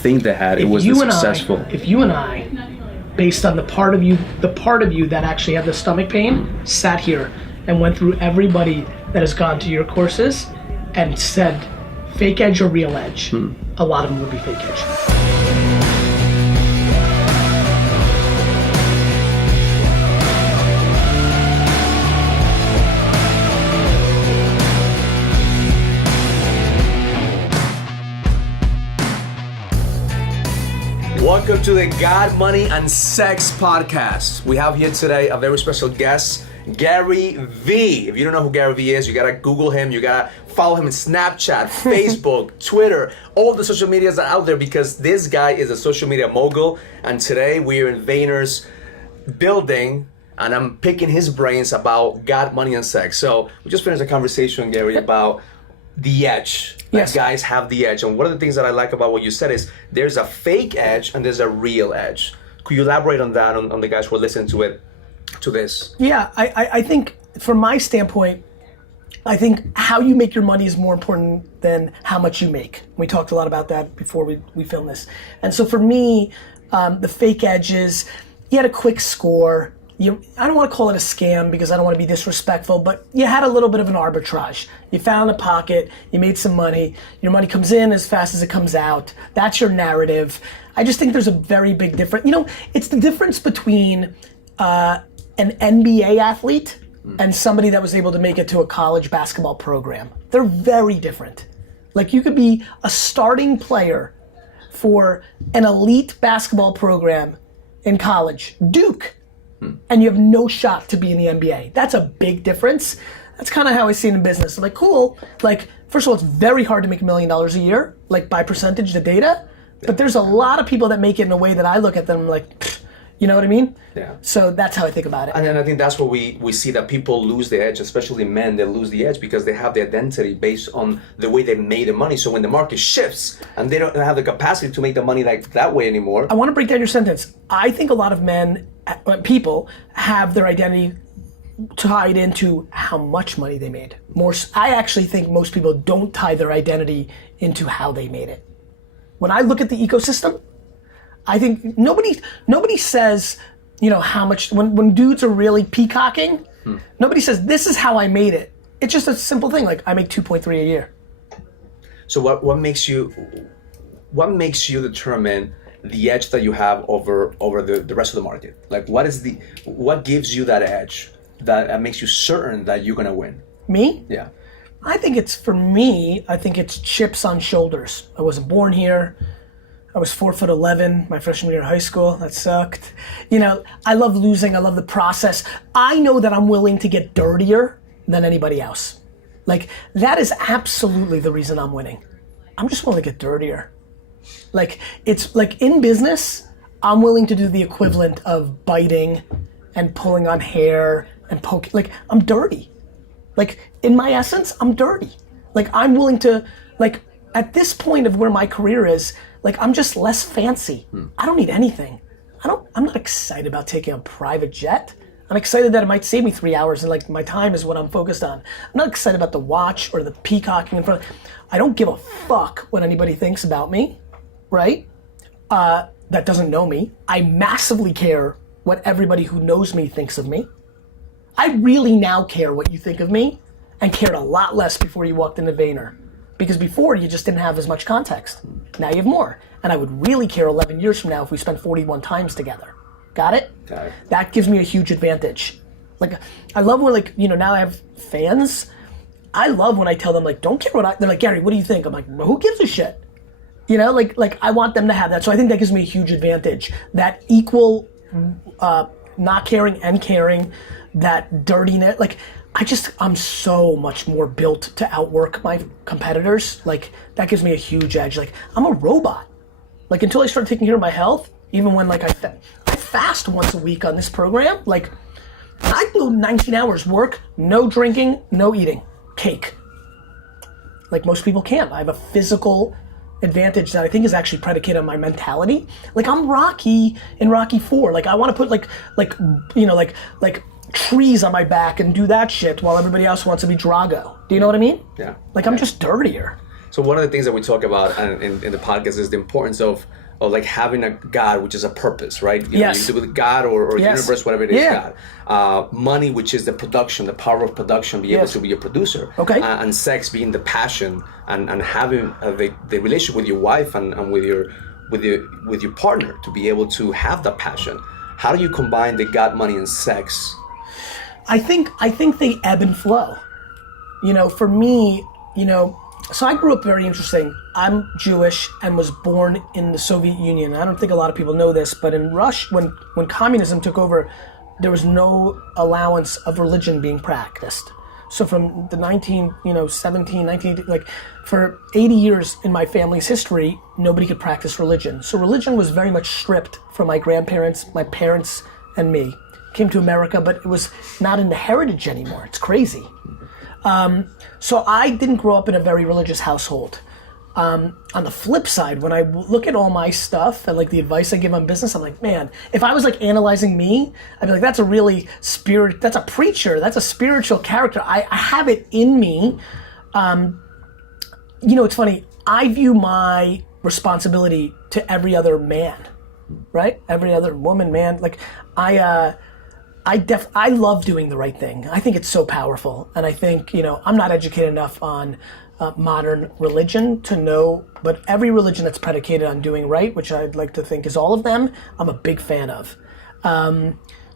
think they had, it was successful. If you and I, based on the part of you that actually had the stomach pain, sat here and went through everybody that has gone to your courses and said fake edge or real edge, a lot of them would be fake edge. Welcome to the God, Money, and Sex podcast. We have here today a very special guest, Gary Vee. If you don't know who Gary Vee is, you gotta Google him, you gotta follow him on Snapchat, Facebook, Twitter, all the social medias that are out there, because this guy is a social media mogul. And today we are in Vayner's building, and I'm picking his brains about God, money, and sex. So we just finished a conversation, Gary, about the edge. Yes. Guys have the edge. And one of the things that I like about what you said is there's a fake edge and there's a real edge. Could you elaborate on that, on the guys who are listening to this? Yeah, I think from my standpoint, I think how you make your money is more important than how much you make. We talked a lot about that before we filmed this. And so for me, the fake edge is you had a quick score. I don't want to call it a scam because I don't want to be disrespectful, but you had a little bit of an arbitrage. You found a pocket, you made some money, your money comes in as fast as it comes out. That's your narrative. I just think there's a very big difference. It's the difference between an NBA athlete and somebody that was able to make it to a college basketball program. They're very different. Like, you could be a starting player for an elite basketball program in college, Duke, and you have no shot to be in the NBA. That's a big difference. That's kind of how I see it in business. I'm like, cool. Like, first of all, it's very hard to make $1 million a year, like by percentage, the data. But there's a lot of people that make it in a way that I look at them like, pfft, you know what I mean? Yeah. So that's how I think about it. And then I think that's where we see that people lose the edge, especially men, they lose the edge because they have the identity based on the way they made the money. So when the market shifts and they don't have the capacity to make the money like that way anymore. I want to break down your sentence. I think a lot of people have their identity tied into how much money they made. I actually think most people don't tie their identity into how they made it. When I look at the ecosystem, I think nobody says, how much, when dudes are really peacocking, nobody says, this is how I made it. It's just a simple thing, like I make 2.3 a year. So what makes you determine the edge that you have over the rest of the market? Like, what gives you that edge that makes you certain that you're gonna win? Me? Yeah. I think it's chips on shoulders. I wasn't born here. I was 4'11" my freshman year of high school. That sucked. I love losing. I love the process. I know that I'm willing to get dirtier than anybody else. Like, that is absolutely the reason I'm winning. I'm just willing to get dirtier. Like, it's like in business, I'm willing to do the equivalent of biting and pulling on hair and poking. Like, I'm dirty. Like, in my essence, I'm dirty. Like, I'm willing to, like, at this point of where my career is, like, I'm just less fancy. I don't need anything. I'm not excited about taking a private jet. I'm excited that it might save me 3 hours and like my time is what I'm focused on. I'm not excited about the watch or the peacocking in front. I don't give a fuck what anybody thinks about me, right? That doesn't know me. I massively care what everybody who knows me thinks of me. I really now care what you think of me, and cared a lot less before you walked into Vayner. Because before, you just didn't have as much context. Now you have more. And I would really care 11 years from now if we spent 41 times together. Got it? Got it. That gives me a huge advantage. Like, I love when, like, now I have fans. I love when I tell them, like, don't care they're like, Gary, what do you think? I'm like, well, who gives a shit? Like I want them to have that. So I think that gives me a huge advantage. That equal, not caring and caring, that dirtiness, like, I'm so much more built to outwork my competitors. Like, that gives me a huge edge. Like, I'm a robot. Like, until I start taking care of my health, even when, like, I fast once a week on this program, like, I can go 19 hours work, no drinking, no eating, cake. Like, most people can't. I have a physical advantage that I think is actually predicated on my mentality. Like, I'm Rocky in Rocky 4. Like, I want to put like trees on my back and do that shit while everybody else wants to be Drago. Do you know what I mean? Yeah. Like, I'm just dirtier. So one of the things that we talk about in the podcast is the importance of like having a God, which is a purpose, right? You know, you do with God or universe, whatever it is, God. Money, which is the production, the power of production, be able to be a producer. Okay. And sex being the passion and having the relationship with your wife and with your partner to be able to have that passion. How do you combine the God, money, and sex? I think they ebb and flow. You know, for me, you know, so I grew up very interesting. I'm Jewish and was born in the Soviet Union. I don't think a lot of people know this, but in Russia, when communism took over, there was no allowance of religion being practiced. So from the 19, like for 80 years in my family's history, nobody could practice religion. So religion was very much stripped from my grandparents, my parents, and me. Came to America, but it was not in the heritage anymore. It's crazy. So I didn't grow up in a very religious household. On the flip side, when I look at all my stuff and like the advice I give on business, I'm like, man, if I was like analyzing me, I'd be like, that's a preacher, that's a spiritual character. I have it in me. You know, it's funny, I view my responsibility to every other man, right? Every other woman, man, like I love doing the right thing. I think it's so powerful. And I think, you know, I'm not educated enough on modern religion to know, but every religion that's predicated on doing right, which I'd like to think is all of them, I'm a big fan of.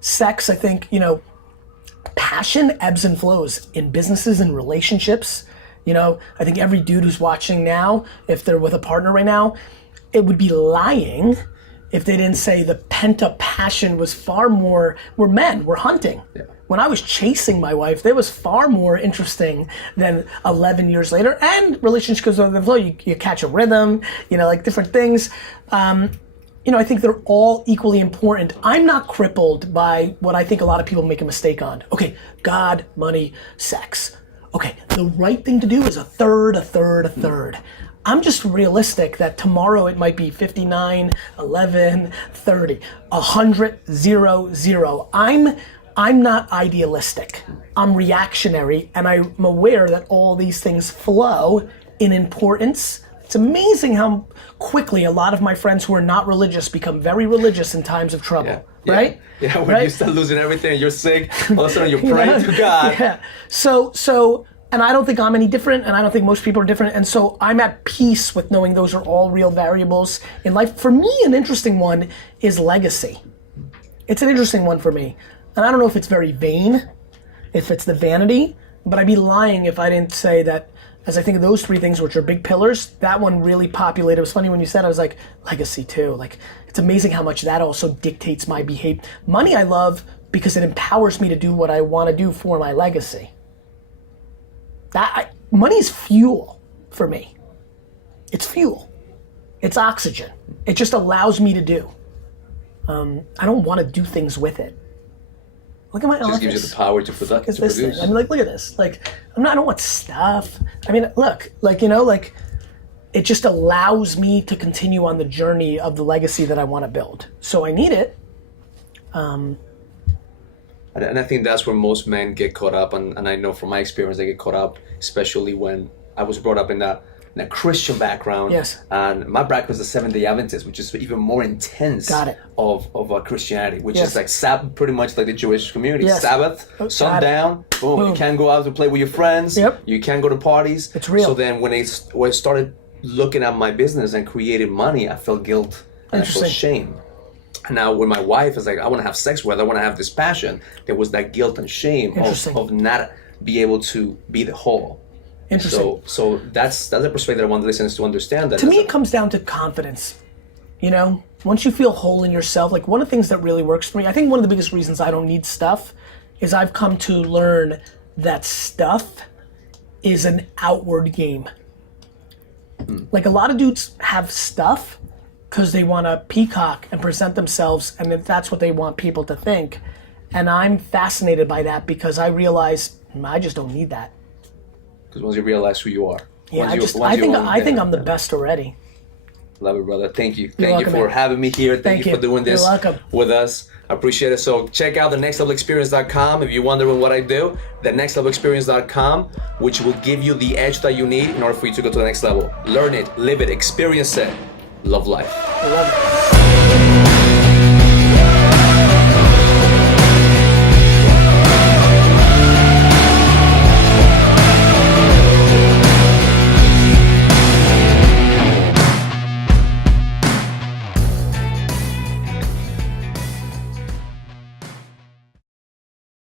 Sex, I think, you know, passion ebbs and flows in businesses and relationships. You know, I think every dude who's watching now, if they're with a partner right now, it would be lying if they didn't say the pent-up passion was far more, we're men, we're hunting. Yeah. When I was chasing my wife, that was far more interesting than 11 years later. And relationships over the flow, you catch a rhythm, you know, like different things. You know, I think they're all equally important. I'm not crippled by what I think a lot of people make a mistake on. Okay, God, money, sex. Okay, the right thing to do is a third. I'm just realistic that tomorrow it might be 59, 11, 30, 100, 0, 0. I'm not idealistic. I'm reactionary, and I'm aware that all these things flow in importance. It's amazing how quickly a lot of my friends who are not religious become very religious in times of trouble, right? Yeah, when you start losing everything, you're sick, all of a sudden you're praying to God. Yeah, so, and I don't think I'm any different, and I don't think most people are different, and so I'm at peace with knowing those are all real variables in life. For me, an interesting one is legacy. It's an interesting one for me. And I don't know if it's very vain, if it's the vanity, but I'd be lying if I didn't say that as I think of those three things, which are big pillars, that one really populated. It was funny when you said, I was like, legacy too. Like, it's amazing how much that also dictates my behavior. Money I love because it empowers me to do what I want to do for my legacy. Money is fuel for me. It's fuel. It's oxygen. It just allows me to do. I don't want to do things with it. Look at my office. Just gives you the power to produce. Thing. I mean, like, look at this. Like, I don't want stuff. I mean, look, like, you know, like, it just allows me to continue on the journey of the legacy that I want to build. So I need it. And I think that's where most men get caught up. And I know from my experience, they get caught up, especially when I was brought up in a Christian background. Yes. And my background was the Seventh-day Adventist, which is even more intense of Christianity, which is like pretty much like the Jewish community. Yes. Sabbath, sundown, boom. You can't go out to play with your friends. Yep. You can't go to parties. It's real. So then when I started looking at my business and creating money, I felt guilt and I felt shame. And now with my wife, it's like, I want to have sex with her, I want to have this passion. There was that guilt and shame of not be able to be the whole. Interesting. So that's a perspective I want the listeners to understand. That to me, it comes down to confidence. You know, once you feel whole in yourself, like one of the things that really works for me, I think one of the biggest reasons I don't need stuff is I've come to learn that stuff is an outward game. Like a lot of dudes have stuff because they want to peacock and present themselves, and that's what they want people to think. And I'm fascinated by that because I realize I just don't need that. Because once you realize who you are, I think I'm the best already. Love it, brother. Thank you. You're Thank you welcome, for man. having me here. Thank you for doing this You're welcome. with us. I appreciate it. So check out thenextlevelexperience.com if you're wondering what I do. Thenextlevelexperience.com, which will give you the edge that you need in order for you to go to the next level. Learn it, live it, experience it. Love life. I love it.